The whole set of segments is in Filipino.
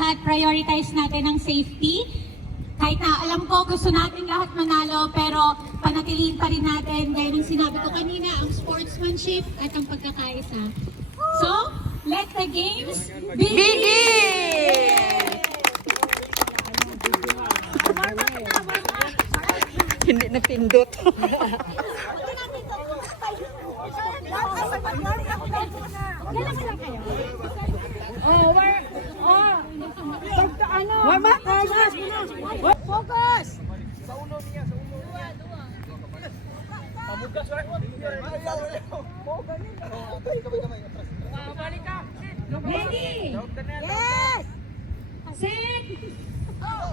lahat, prioritize natin ang safety. Kahit na alam ko gusto natin lahat manalo, pero panatiliin pa rin natin, gaya ng sinabi ko kanina, ang sportsmanship at ang pagkakaisa. So, let the games begin! Hindi nagpindot. Focus! Ready? Yes! Set! Go!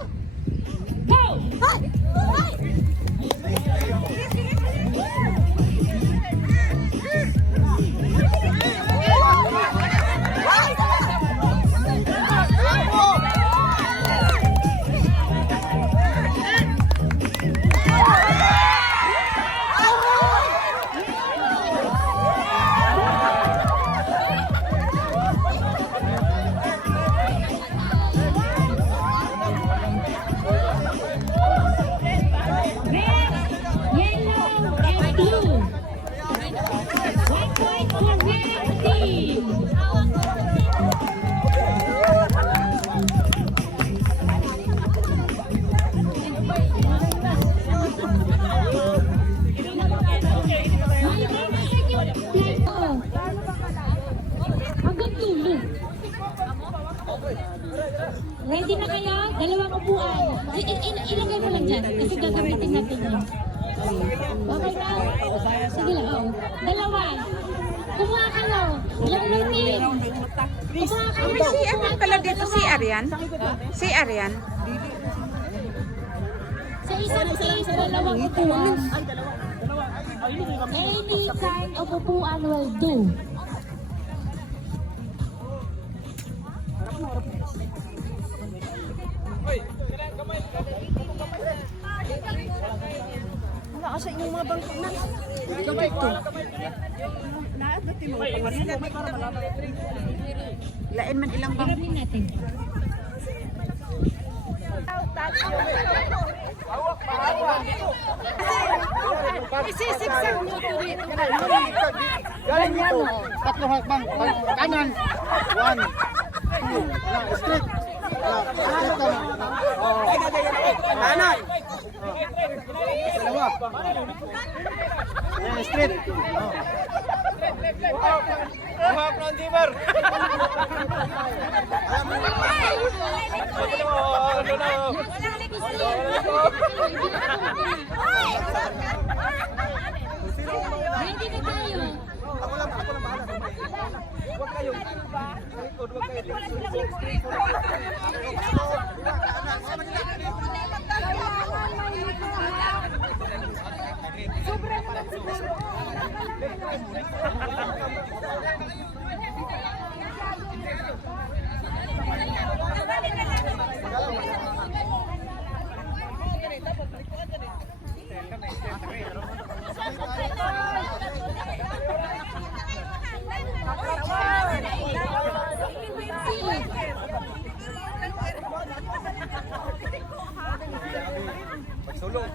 Ready na kayo? Dalawang upuan. Ilagay mo lang dyan kasi gagamitin natin yun. Okay na? Sige lang. Oh. Dalawa. Kumuha kayo. Laglutin. Kumuha kayo. May si ano pala dito, si Arian? Si Arian? Sa isang case, dalawang upuan. Any kind of upuan will do. Wala kasi yung mga bangko na. Lain man ilang bangko. Hiramin natin. Isisiksak nyo ito dito. Galing dito. Tatlo hakbang. Kanan. 1, 2. Straight. Straight ka na. Kanan. Dalawa. Straight. Hawak ng Dimar. Ready na tayo. Ako lang bahala. Huwag kayo. Huwag kayo. Sulong.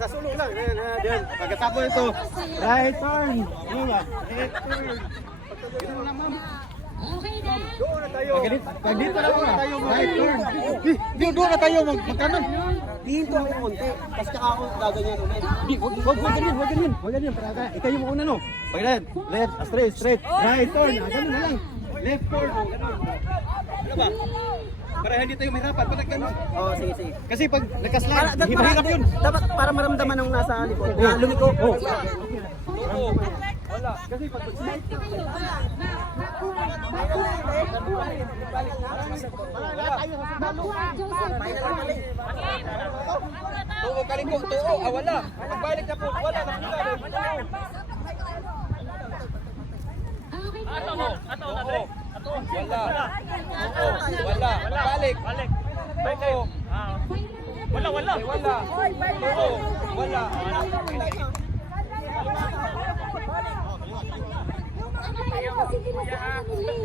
Sa sulong lang. Diyan. Pagkatapos ito. Right turn. Ano ba? Right turn. Ito lang, ma'am. Okay na. Doon na tayo. Pag dito na tayo. Right turn. Doon na tayo. Magkanan. Dito ako konti. Tapos kaka ako gaganyan ulit. Huwag ganyan. Huwag ganyan. Ikaw yung mauna, no? Pag left. Straight. Right turn. Ganun na lang. Left turn. Ano ba? Para hindi tayo mahirapan pag nagkano. Oo, sige. Kasi pag nagka-slide, hirap yun. Dapat para maramdaman ng nasa likod. Lumiko. Oo. Wala. Kasi pag slide ka. Tuo kaliko, tuo. Wala. Pagbalik na po, wala na. Ato na dre. Wala. Wala. Balik. Oo. Wala. Oo. Wala. Sige na sa kanila.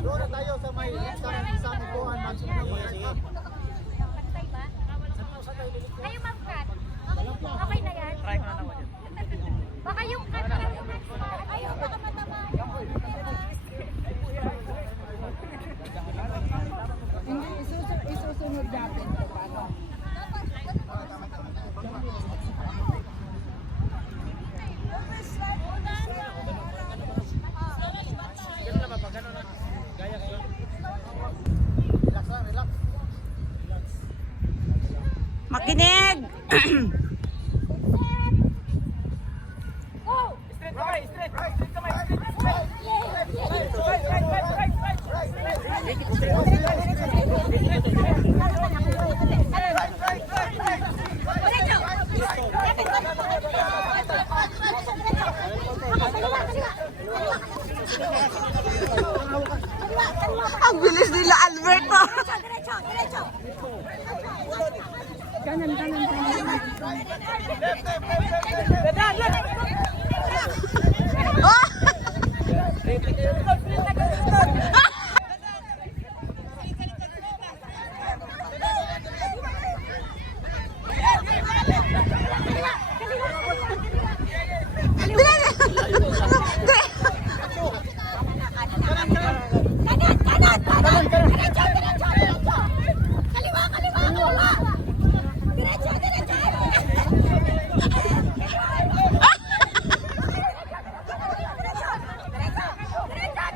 Doon tayo sa may sa mukuhan Kayo mag-cut. Okay na yan? Try ko na naman yan. Baka yung cut na yung ayaw, baka matama. Isusunod natin. Makinig! Ang bilis nila, Alberto! Diretso, diretso. Kanan.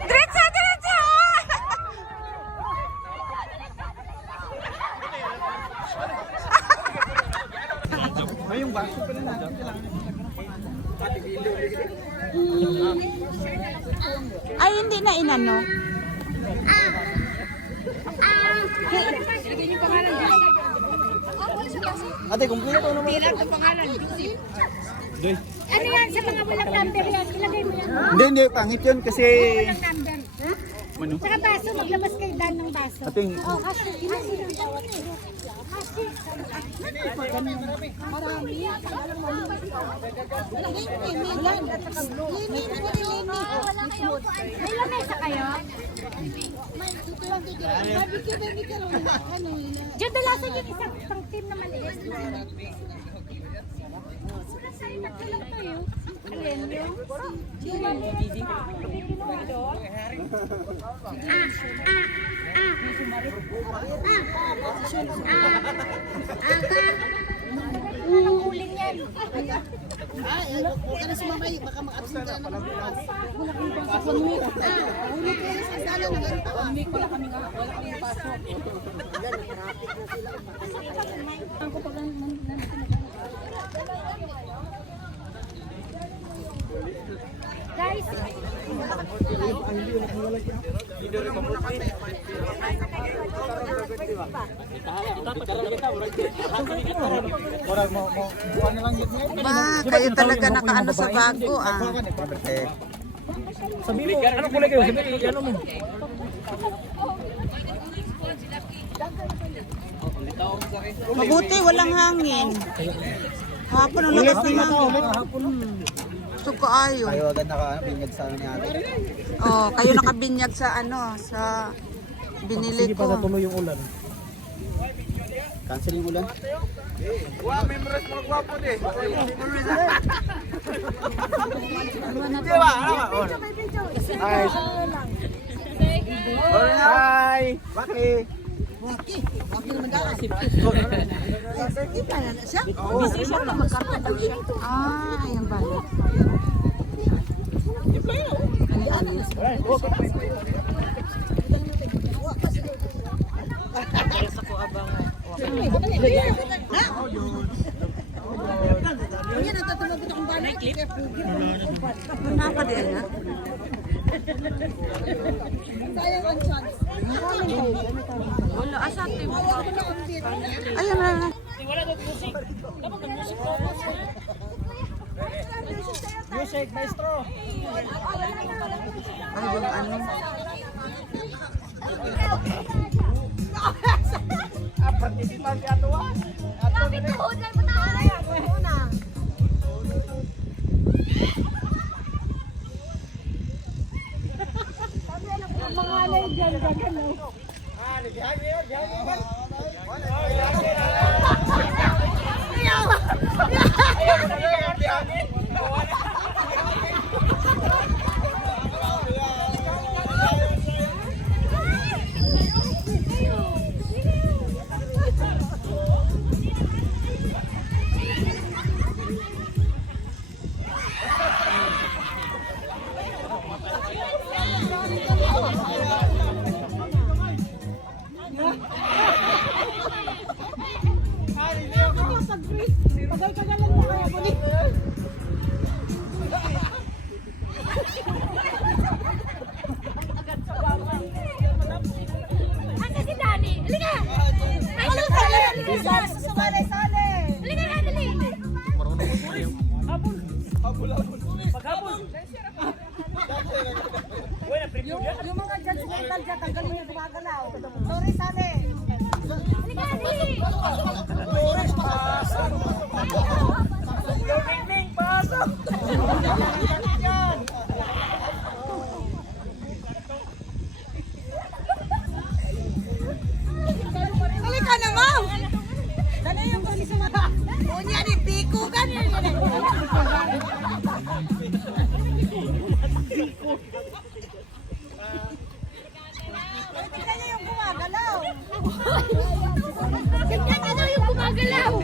Diretso, diretso! Ngayong baso pa lang natin Ay, hindi na inano. Ate, kumpleto naman. Ano yan sa mga walang number yan? Ilagay mo yan. Hindi, pangit yun kasi... Walang number. Saka baso, maglabas kayo dan ng baso. Ating... Oh, kasi. May lamesa kayo? Diyan dalasan yung isang pang team na maliit na. Wala sa'yo, nagkalang tayo. Alin yung? Yung maliit na. Uuling yan. Huwag ka na sumamay, baka ma-absent ka na. Guys, Ba, kayo talaga nakaano sa bago ah. Sabi mo, ano kulay kayo? Sabi, ano mo? Mabuti, walang hangin. Hapon ang lakas ng hangin. Gusto ko ayo. Kayo agad nakabinyag sa ano ni ate. Oh, kayo nakabinyag sa ano, sa binili ko. yung ulan. Cancel yung ulan? Wow, memories mga gwapo din. Hi. Hi. Baki. Waki naman daan. Hindi na siya. Busy siya na magkarton daw siya. Ah, ayan ba? Yan ang tatulog ito kung balik. Napa din ha? Sayang ang chance. Wala, asate mo. Ayun na. Music, maestro. Ay, yung ano. Grabe tuhod lang mataas. Asa si Dani? Halika! Ay, halika! Sumali-sali! Halika na, dali! Yung mga judgmental dyan, tanggalin yung gumagalaw. Sorry, Sane. Halika, dali! Halika na, Mau! Dali yung kasi sa mga. Unya ni Pico ka niya. Tingnan niyo yung gumagalaw. Tignan niyo daw yung gumagalaw!